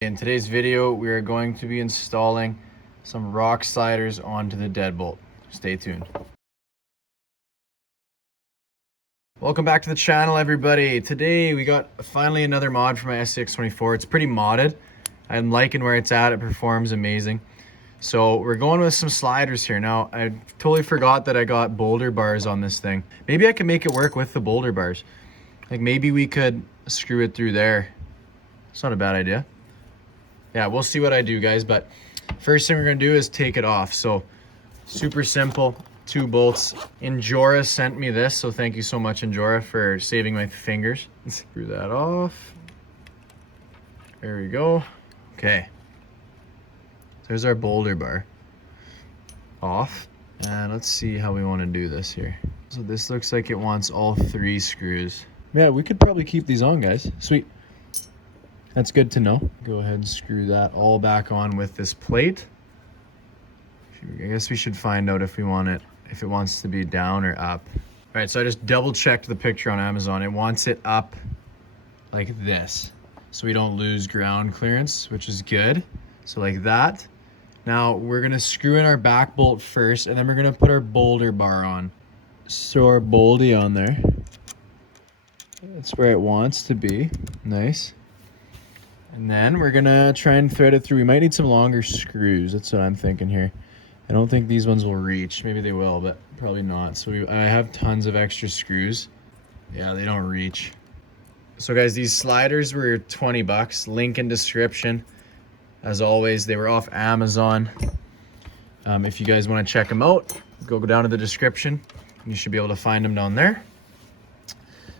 In today's video, we are going to be installing some rock sliders onto the deadbolt. Stay tuned. Welcome back to the channel, everybody. Today we got finally another mod for my SCX24. It's pretty modded. I'm liking where it's at. It performs amazing. So we're going with some sliders here. Now, I totally forgot that I got boulder bars on this thing. Maybe I can make it work with the boulder bars. Like maybe we could screw it through there. It's not a bad idea. Yeah, we'll see what I do, guys, but first thing we're gonna do is take it off. So super simple, 2 bolts. Injora sent me this, so thank you so much, Injora, for saving my fingers. Screw that off. There we go. Okay, there's our boulder bar off, and let's see how we want to do this here. So this looks like it wants all 3 screws. Yeah, we could probably keep these on, guys. Sweet. That's good to know. Go ahead and screw that all back on with this plate. I guess we should find out if we want it, if it wants to be down or up. All right, so I just double checked the picture on Amazon. It wants it up like this, so we don't lose ground clearance, which is good. So like that. Now we're gonna screw in our back bolt first, and then we're gonna put our boulder bar on. So our boldy on there. That's where it wants to be. Nice. And then we're gonna try and thread it through. We might need some longer screws. That's what I'm thinking here. I don't think these ones will reach. Maybe they will, but probably not. So I have tons of extra screws. Yeah, they don't reach. So guys, these sliders were 20 bucks. Link in description. As always, they were off Amazon. If you guys want to check them out, go down to the description. You should be able to find them down there.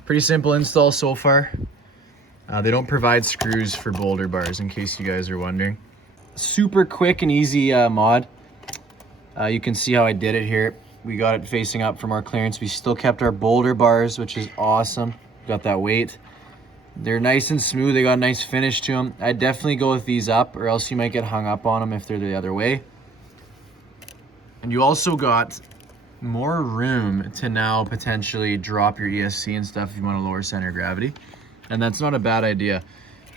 Pretty simple install so far. They don't provide screws for boulder bars, in case you guys are wondering. Super quick and easy mod. You can see how I did it here. We got it facing up from our clearance. We still kept our boulder bars, which is awesome. Got that weight. They're nice and smooth. They got a nice finish to them. I'd definitely go with these up, or else you might get hung up on them if they're the other way. And you also got more room to now potentially drop your ESC and stuff if you want to lower center of gravity. And that's not a bad idea.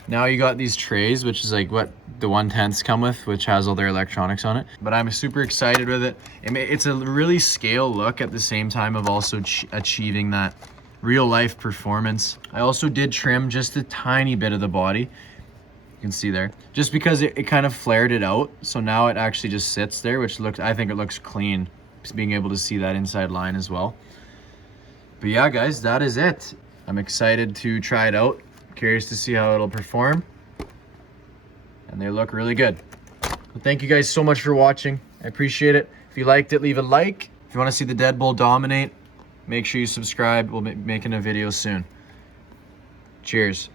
Now you got these trays, which is like what the 110s come with, which has all their electronics on it. But I'm super excited with it. It's a really scale look at the same time of also achieving that real life performance. I also did trim just a tiny bit of the body. You can see there, just because it kind of flared it out. So now it actually just sits there, which I think it looks clean. Just being able to see that inside line as well. But yeah, guys, that is it. I'm excited to try it out. Curious to see how it'll perform. And they look really good. Well, thank you guys so much for watching. I appreciate it. If you liked it, leave a like. If you want to see the deadbolt dominate, make sure you subscribe. We'll be making a video soon. Cheers.